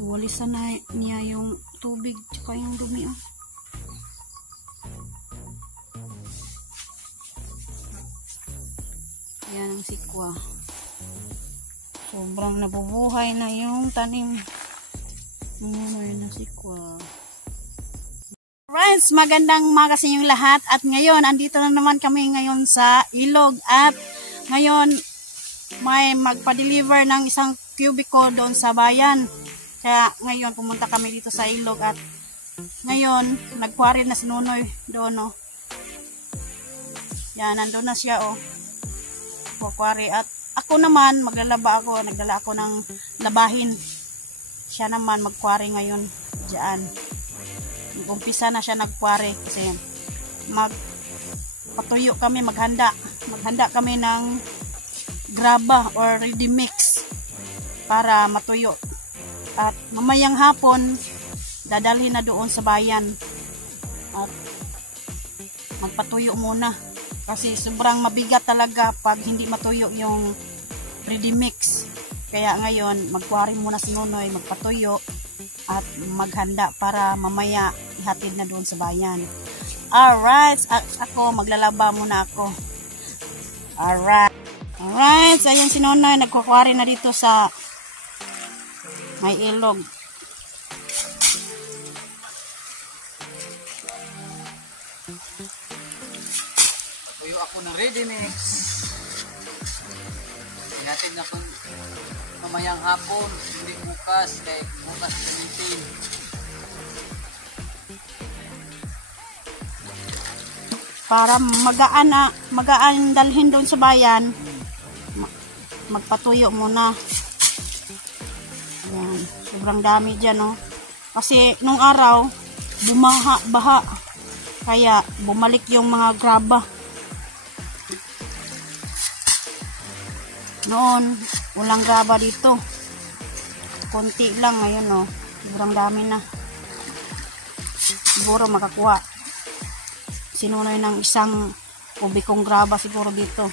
Walisan na niya yung tubig tsaka yung dumi. Oh. Yan ang sikwa. Sobrang nabubuhay na yung tanim. Ngayon na sikwa. Friends, magandang umaga sa inyong lahat. At ngayon, andito na naman kami ngayon sa ilog. At ngayon, may magpa-deliver ng isang cubicle doon sa bayan. Kaya ngayon, pumunta kami dito sa ilog. At ngayon, nagkwari na si Nunoy doon. Oh. Yan, nandun na siya. Oh. Kukwari. At ako naman, maglalaba ako. Nagdala ako ng labahin. Siya naman magkwari ngayon dyan. Umpisa na siya nagkwari kasi magpatuyo kami, maghanda kami ng graba or ready mix para matuyo. At mamayang hapon dadalhin na doon sa bayan at magpatuyo muna kasi sobrang mabigat talaga pag hindi matuyo yung ready mix. Kaya ngayon magkwari muna si Nunoy, magpatuyo at maghanda para mamaya ihatid na doon sa bayan. Alright, ako maglalaba muna ako. Alright, ayun si Nunoy nagkukwari na dito sa may ilog. Tuyo ako ng ready mix. Ihatid na po mamayang hapon, hindi bukas, kaya bukas gamitin. Para magaan dalhin doon sa bayan, magpatuyo muna. Ayan, sobrang dami dyan, oh. Kasi nung araw, baha. Kaya bumalik yung mga graba. Noon, walang graba dito. Konti lang, ayun, oh. Sobrang dami na. Siguro makakuha si Nunoy ng isang kubikong graba siguro dito.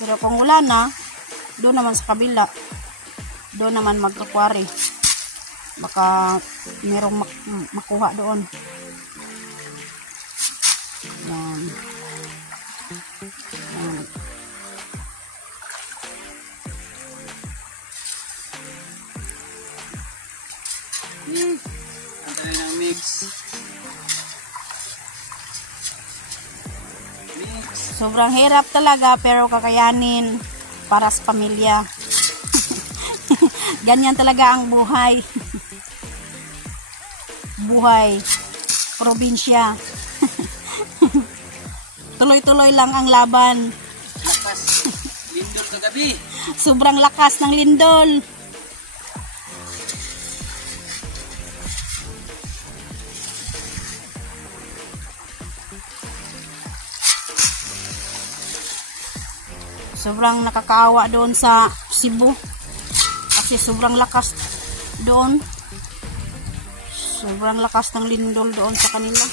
Pero kung wala na, doon naman sa kabila, doon naman magkakwari. Baka merong makuha doon. Yan. Yan. Ang dali ng mix. Sobrang hirap talaga pero kakayanin para sa pamilya. Ganyan talaga ang buhay. Buhay probinsya. Tuloy-tuloy lang ang laban. Lakas lindol kagabi. Sobrang lakas ng lindol. Sobrang nakakaawa doon sa Cebu kasi sobrang lakas doon. Sobrang lakas ng lindol doon sa kanila.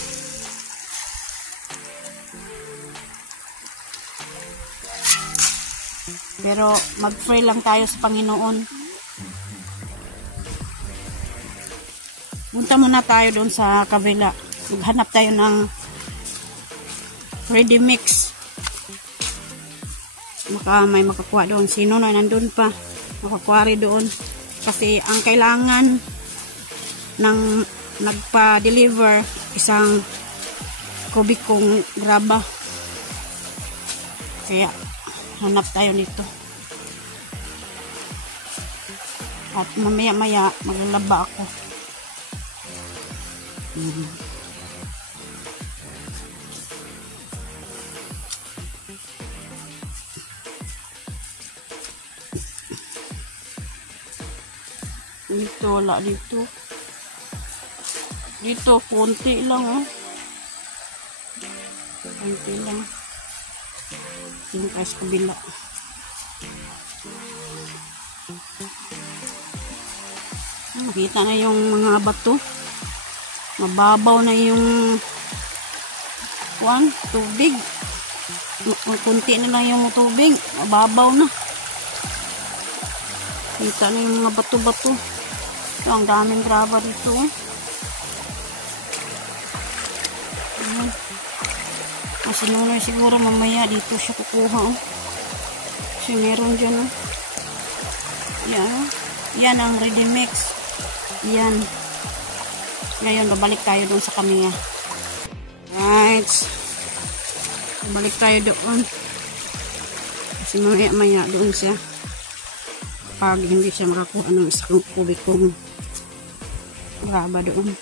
Pero mag-pray lang tayo sa Panginoon. Punta muna tayo doon sa kabila. Maghanap tayo ng ready mix. Baka may makakuha doon. Sino na nandun pa makakuwari doon kasi ang kailangan ng nagpa-deliver isang kubikong graba, kaya hanap tayo nito at mamaya maglalaba ako. Dito, wala dito. Dito, konti lang, oh. Konti lang. Dito tayo sa kabila. Nakita na yung mga bato. Mababaw na yung tubig. Konti na lang yung tubig. Mababaw na. Kita na yung mga bato-bato. Ito, ang daming graba dito. Ayan. Kasi nunoy siguro mamaya dito siya kukuha. Oh. Kasi meron dyan. Oh. Yan. Oh. Yan ang ready mix. Yan. Ngayon, babalik tayo doon sa kamiya. Right. Babalik tayo doon. Kasi mamaya doon siya. Pag hindi siya makakuha ng isang kubikong graba doon.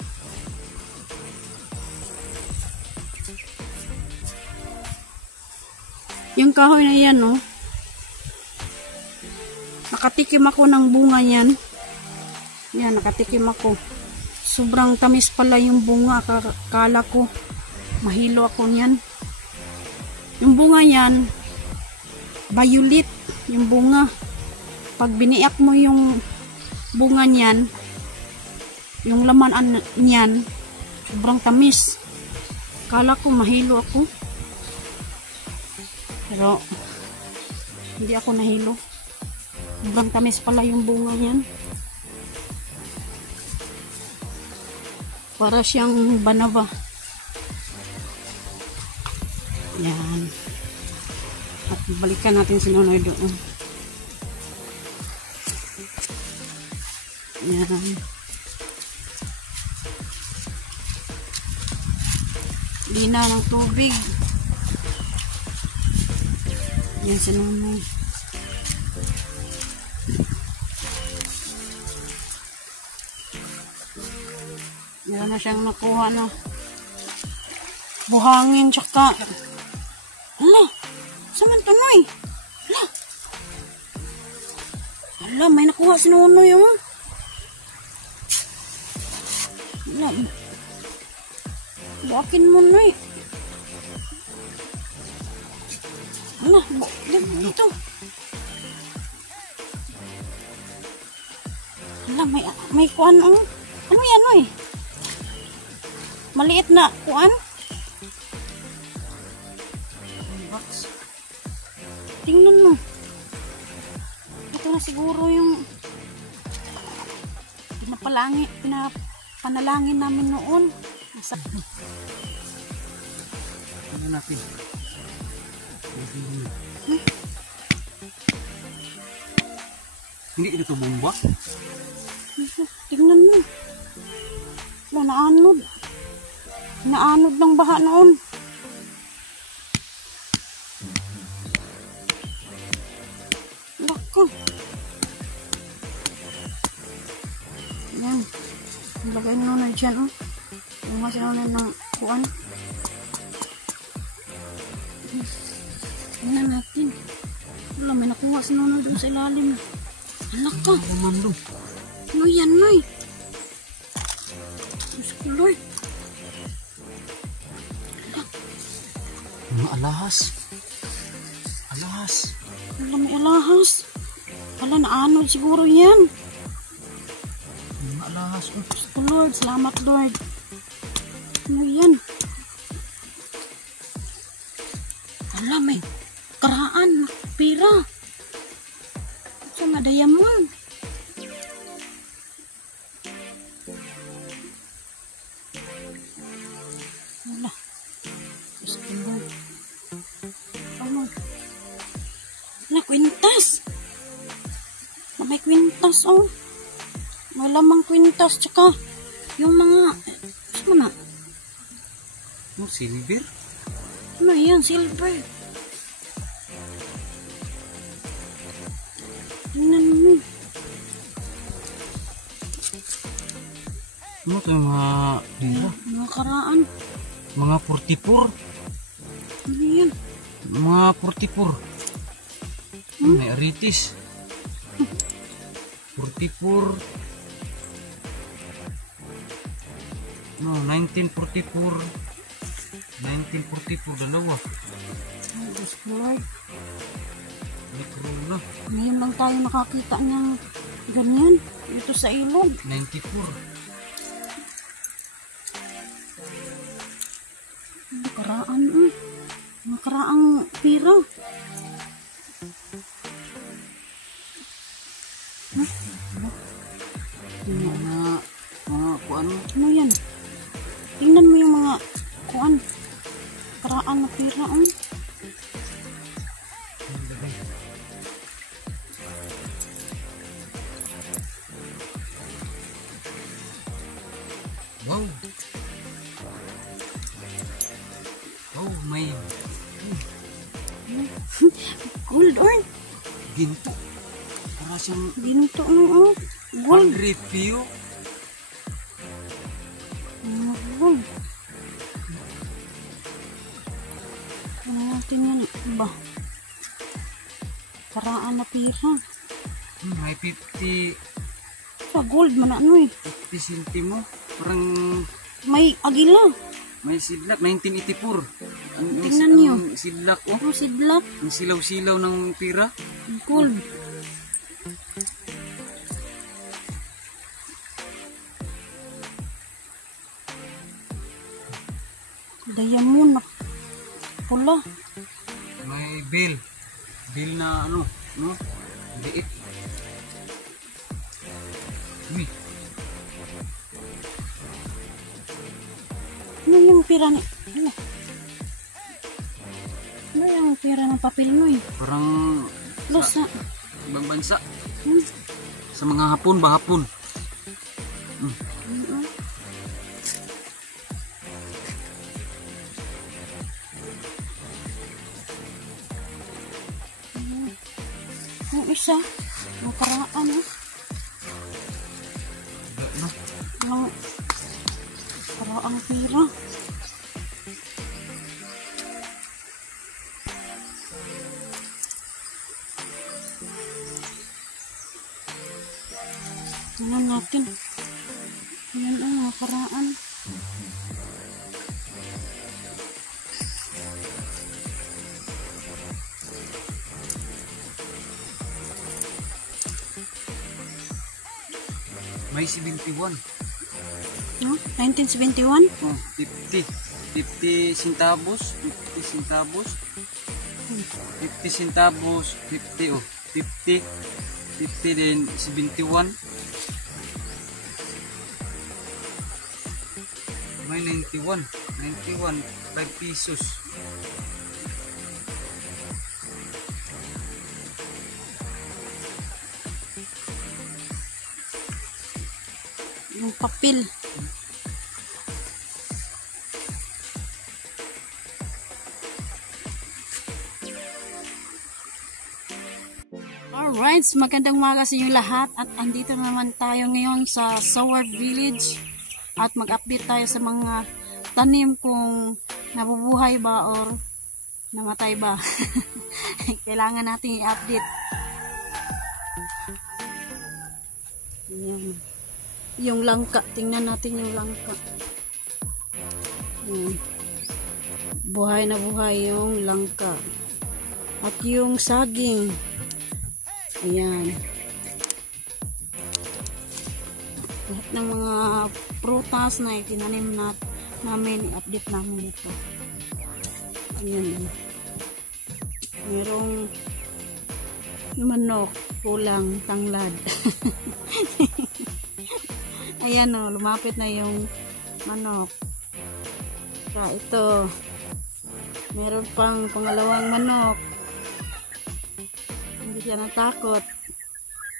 Yung kahoy na yan, no? Nakatikim ako ng bunga niyan. Yan, nakatikim ako. Sobrang tamis pala yung bunga. Kala ko, mahilo ako niyan. Yung bunga niyan, violet yung bunga. Pag biniyak mo yung bunga niyan, yung laman niyan, sobrang tamis. Kala ko, mahilo ako. Pero, hindi ako nahilo. Sobrang tamis pala yung bunga niyan. Para siyang banaba. Yan. At balikan natin si Nonoy doon. Yan. Lina ng tubig. Yan si Nonoy. Meron na siyang nakuha na buhangin tsaka hala, saman to Noy? Hala, may nakuha si Nonoy oh. Hala, buakin mo Noy. Hala, dito. Hala, may kuan oh. Ano yan Noy? Maliit na kuan. Box. Tingnan mo. Ito na siguro yung pinapanalangin namin noon. Ano natin? Hindi ito bomba? Tingnan mo. Wala, naanod. Naanod ng baha noon. Lako. Yan. Ilagay mo na dyan, oh. Yung masinaw na ng kuwan. Tingnan natin. Wala, may nakuha si Nonoy doon sa ilalim. Lako. Kumando. Ano yan, Noy? Diyos ko, Lord. Mga alahas. Alahas. Wala, may alahas. Wala, naanod siguro yan. Mga alahas. Diyos ko, Lord. Salamat, Lord. Ano yan? Wala, may karaan. Pira. Sa nga diamond. Wala. Diyos ko, Lord. Ano? Wala, kwintas. May kwintas, oh. May lamang kwintas. Tsaka, yung mga, ano na? No, silver? Ano yan? Silver. Tingnan mo. Ano ito yung mga lira? Mga karaan. Mga 44. Ano yan? Mga 44. May aritis. 44. No, 1944. 1944, dalawa. Ay, Diyos ko, Lord. May corona. Ngayon lang tayo nakakita ng ganyan. Dito sa ilog. 94. Karaan, mga karaang pira. Mga kuan. Ano yan? Tingnan mo yung mga kuan. Karaan na pira. Wow. Oh, may Gold or? ginto. Para siyang Ginto no. Gold. review. Gold. Ano natin yan? Ba? Karaan na pira. May 50 Sa gold man ano eh. 50 sentimo. Parang May agila. may sidlak 1984. Tingnan niyo. Ang sidlak oh. Ano sidlak? Ang silaw-silaw ng pira. Gold. Diamond na pula. May bill. Bill na ano, no? Liit. Uy, Ano yung pira ni? Ano? Ano yung pira ng papel mo eh? parang Plus na. ibang bansa. Hmm. Sa mga hapon ba hapon? Ano? Yung isa, yung karaan eh. No? Yung karaang pira. Tingnan natin. Yan ang mga karaan. May 71. No? 1971? Oh, 50. 50 centavos. 50 centavos. 50 centavos. 50 oh. 50. 50 din 71. May 91. 91. 5 pesos. Yung papel. Alright, magandang umaga sa inyo lahat at andito naman tayo ngayon sa Soward Village at mag-update tayo sa mga tanim kung nabubuhay ba or namatay ba. Kailangan natin i-update. Yung langka, tingnan natin yung langka. Buhay na buhay yung langka. At yung saging. Ayan. Lahat ng mga prutas na itinanim namin, i-update namin ito. Ayan. Merong manok, pulang, tanglad. Ayan o, lumapit na yung manok. Saka ito, meron pang pangalawang manok. Hindi siya natakot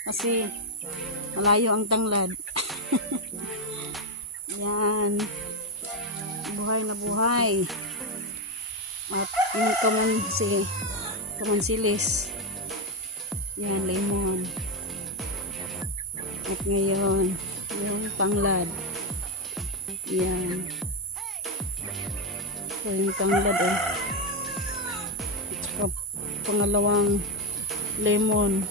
kasi malayo ang tanglad. Ayan, buhay na buhay. At yung kamansilis. Yan, lemon. At ngayon, yung tanglad. Yan. So, yung tanglad eh. At saka pangalawang lemon.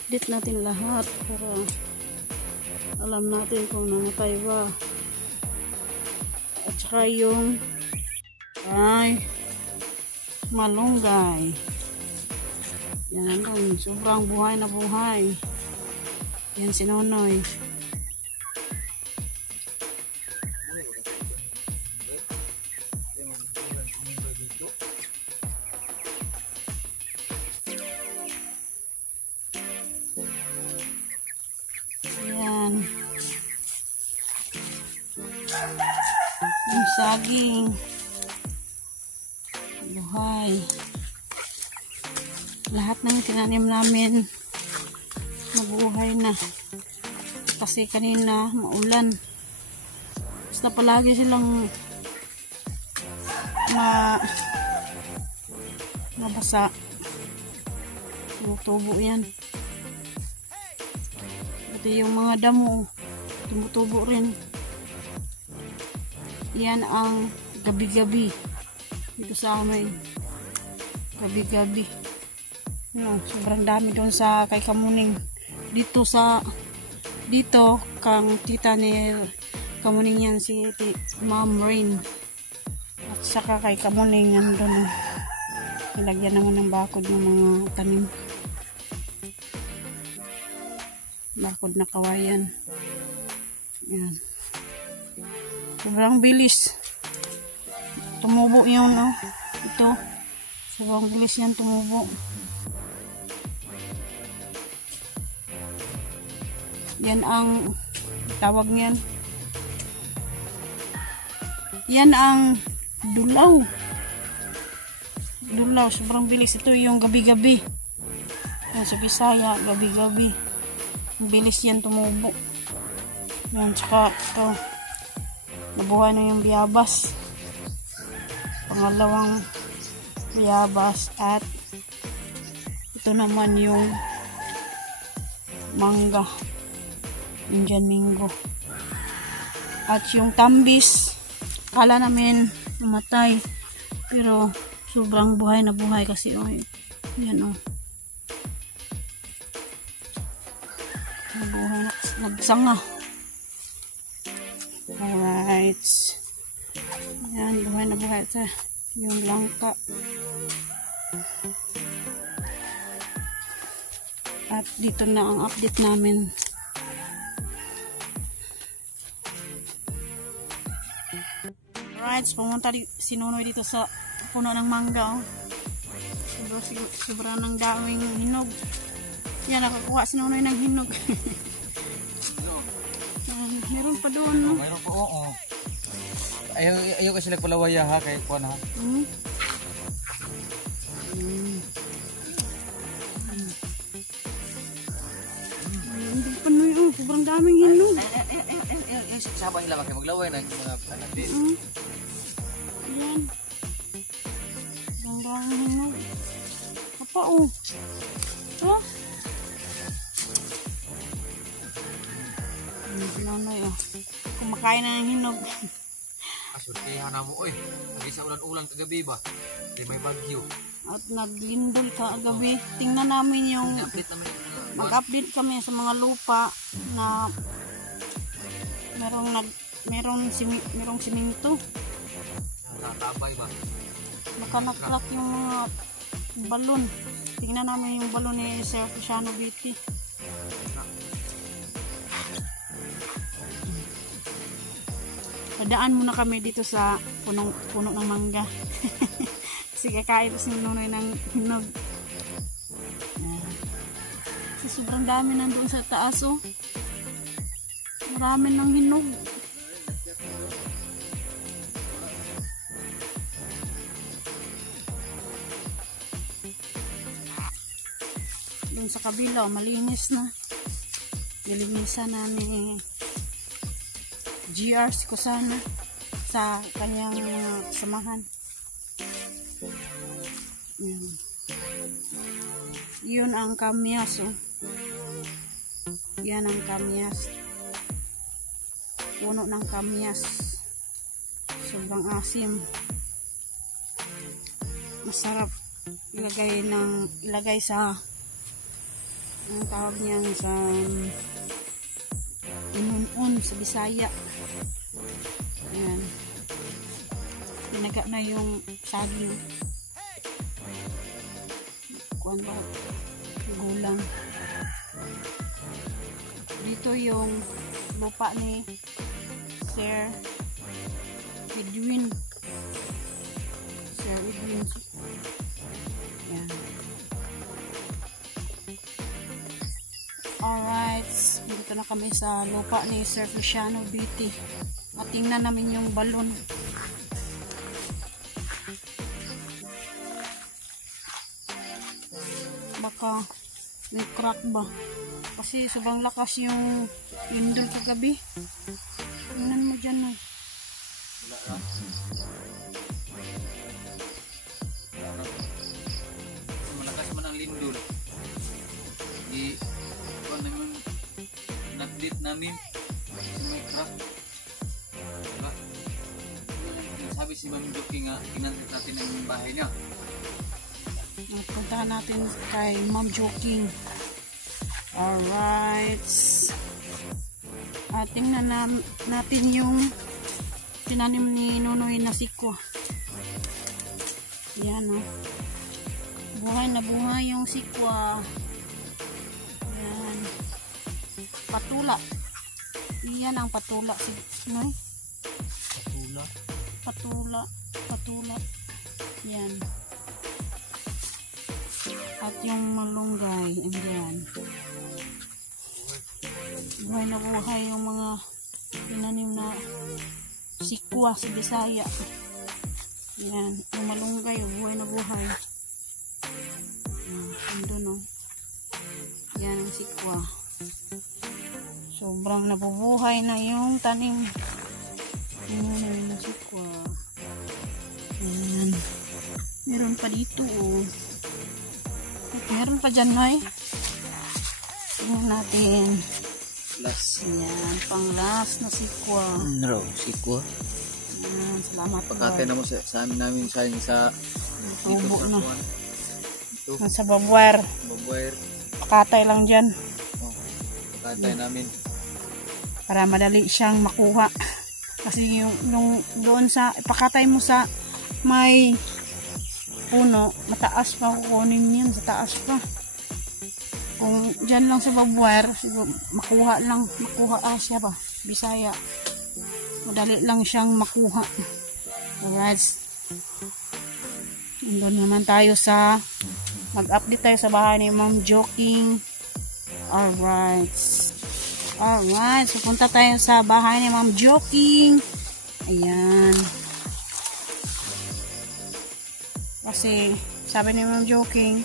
Update natin lahat para alam natin kung namatay ba. At saka yung malunggay. Yan lang, sobrang buhay na buhay. Yan si Nonoy. saging. Buhay. Lahat ng tinanim namin nabuhay na. Kasi kanina maulan. Basta palagi silang mabasa. Tumutubo yan. Pati yung mga damo tumutubo rin. Yan ang gabi-gabi dito sa amin. Gabi-gabi. Sobrang dami doon sa kay Kamuning. Dito kang tita ni Kamuning yan, si Ma'am Rain. At saka kay Kamuning nandun. Nilagyan naman ng bakod ng mga tanim. Bakod na kawayan. Yan. Sobrang bilis. Tumubo yun, no? Ito. Sobrang bilis yan tumubo. Yan ang tawag niyan. Yan ang dulaw. Dulaw, sobrang bilis. Ito yung gabi-gabi. Yan sa Bisaya, gabi-gabi. Bilis yan tumubo. Yan, tsaka ito. Nabuhay na yung biyabas. Pangalawang biyabas. At ito naman yung mangga. Indian mango. At yung tambis, kala namin namatay. Pero sobrang buhay na buhay kasi yan nabuhay na, nagsanga. Alright. Yan, buhay na buhay ito. Yung langka. At dito na ang update namin. Alright, pumunta si Nonoy dito sa puno ng mangga. Sobra ng daming hinog. Yan, nakakuha si Nonoy ng hinog. Meron pa doon, no? Meron pa, oo. Ayaw kasi nagpalawaya ha, kay Kwan ha. Hindi pa na yun, sobrang daming hinog. Sabang nila kayo maglaway na yung mga panatin. Yan. Sobrang daming hinog. Apa Ha? Nonoy, kumakain na ng hinog. Asurtihan na mo, oy. Lagi sa ulan-ulan kagabi ba? Di may bagyo. At naglindol kagabi. Tingnan namin yung mag-update kami sa mga lupa na merong siminto. Natabay ba? Nakalakrak yung mga balon. Tingnan namin yung balon ni Sir Feliciano Beauty. Padaan muna kami dito sa puno ng mangga. Kasi kakain si Nonoy ng hinog. Kasi sobrang dami nandun sa taas, oh. Marami ng hinog. Doon sa kabila, malinis na. Nilinisan na ni GR ko sana sa kanyang samahan. Yun ang kamyas, oh. Yan ang kamyas. Puno ng kamyas. Sobrang asim. Masarap ilagay sa ang tawag niyan sa inunon sa Bisaya. Ayan. Pinaga na yung saging. Kuan ba? Gulang. Dito yung lupa ni Sir Edwin. Sir Edwin. Ayan. Alright, dito na kami sa lupa ni Sir Feliciano Beauty. At tingnan namin yung balon. baka may crack ba. Kasi sobrang lakas yung lindol kagabi. Tingnan mo dyan, no. Malakas man ang lindol. Di ko naman nag-date namin kasi may crack. Diba? Sabi si Ma'am Joking nga, kinansit natin ang bahay niya. Puntahan natin kay Ma'am Joking. Alright. Tingnan natin yung tinanim ni Nonoy na sikwa. Yan, oh. Buhay na buhay yung sikwa. Yan. Patula. Yan ang patula. Noy? Patula. Yan. At yung malunggay. Ayan. Buhay na buhay yung mga tinanim na sikwa sa Bisaya. Yan. Yung malunggay, buhay na buhay. Andun, no. Yan ang sikwa. Sobrang nabubuhay na yung tanim. Yung na sikwa. Yan. Meron pa dito, oh. Meron pa dyan, Noy. Tingnan natin. Last. Yan, pang last na sikwa. No, sikwa. Yan, salamat Pagkatay na mo sa amin namin sa Tubo na. Ito, Nasa babwire. babwire. Pakatay lang dyan. Oh, pagkatay namin. Para madali siyang makuha. Kasi yung doon sa, pakatay mo sa may puno, mataas pa kukunin yan. Sa taas pa. Kung dyan lang sa babwire, siguro makuha siya ba? Bisaya. Madali lang siyang makuha. Alright. Doon naman tayo sa mag-update tayo sa bahay ni Ma'am Joking. Alright. So punta tayo sa bahay ni Ma'am Joking. Ayan. Kasi sabi ni Ma'am Joking,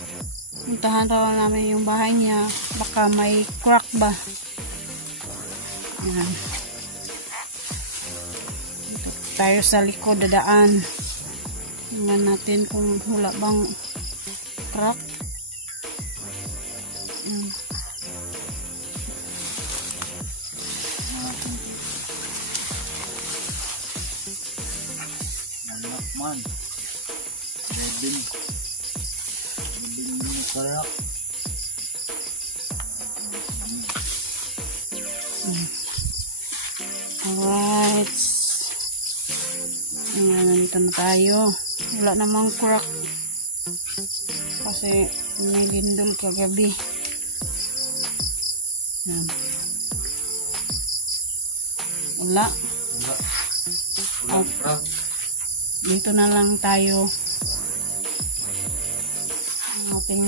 puntahan raw namin yung bahay niya. Baka may crack ba. Ayan. Dito tayo sa likod dadaan. Tingnan natin kung wala bang crack. Anak man. Reding mo karak. Alright. Ayan, nandito na tayo. Wala namang crack. Kasi may lindol kagabi. Ayan. Wala. Walang crack. Dito na lang tayo. Ang ating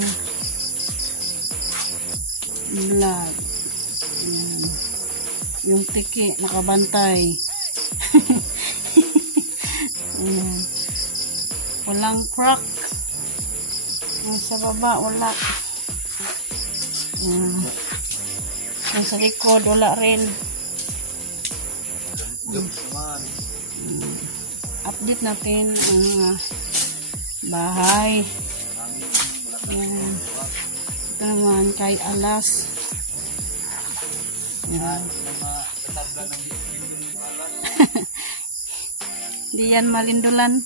vlog. Ayan. Yung tiki nakabantay. Ayan. Walang crack. Yung sa baba wala. Ayan. Yung sa likod wala rin. Naman. Update natin ang bahay. Ayan. Ito naman kay Alas. Ayan. Hindi yan malindulan.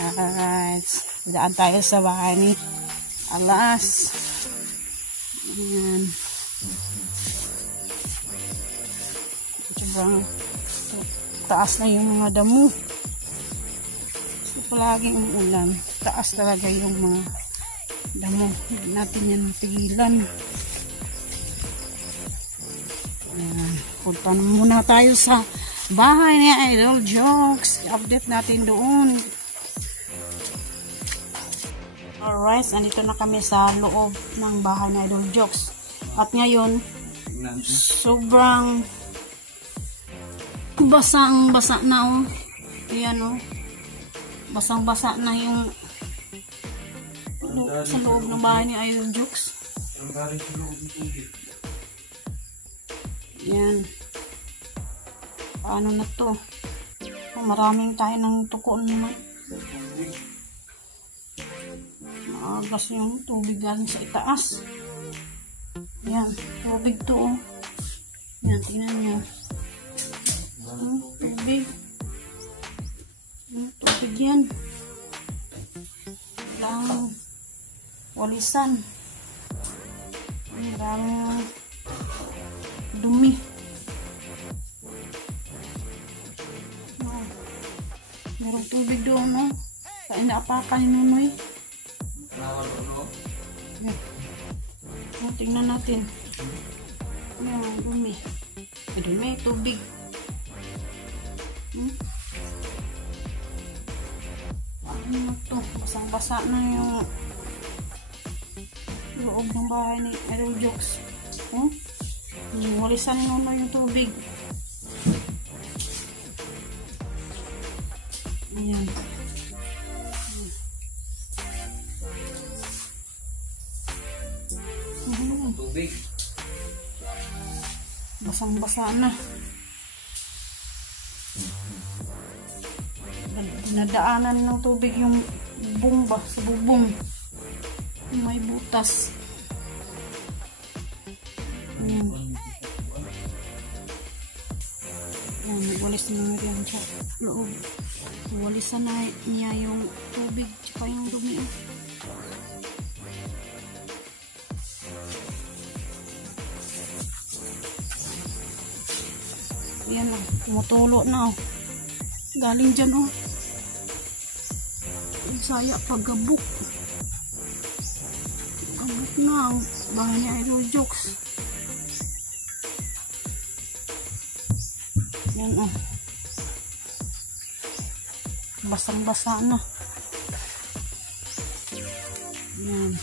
Alright. Daan tayo sa bahay ni Alas. Ayan. Sobrang taas na yung mga damo. So, palaging umuulan. Taas talaga yung mga damo. Hindi natin yan tigilan. Ayan. Punta muna tayo sa bahay ni Idol Jokes. Update natin doon. Alright, andito na kami sa loob ng bahay ni Idol Jokes. At ngayon, sobrang basang-basa na, oh. Ayan, oh. Basang-basa na yung Sa loob ng bahay ni Idol Jukes. Yan. Paano na to? Maraming tayo ng tuko naman. Maagas yung tubig galing sa itaas. Yan. Tubig to oh. Yan. Tingnan nyo. Tubig. Tubig yan. Lang walisan. Maraming dumi. Merong tubig doon, no? Kain na apakan ni Nunoy. Tingnan natin. Ayan, dumi. Dumi, tubig. Ano na to? Basang-basa na yung loob ng bahay ni Idol Jukes. Walisan ni Nunoy yung tubig. Ayan. Tubig. Basang-basa na. Dinadaanan ng tubig yung bumba sa bubong. May butas. Ayan. Ayan, nagwalis na yan sa loob. Walisan na niya yung tubig tsaka yung dumi. Ayan o, tumutulo na o. Galing dyan o. Saya paggabok. Gabok na ang bahay ni Idol Jukes. Ayan o. Basang-basa na. Ayan.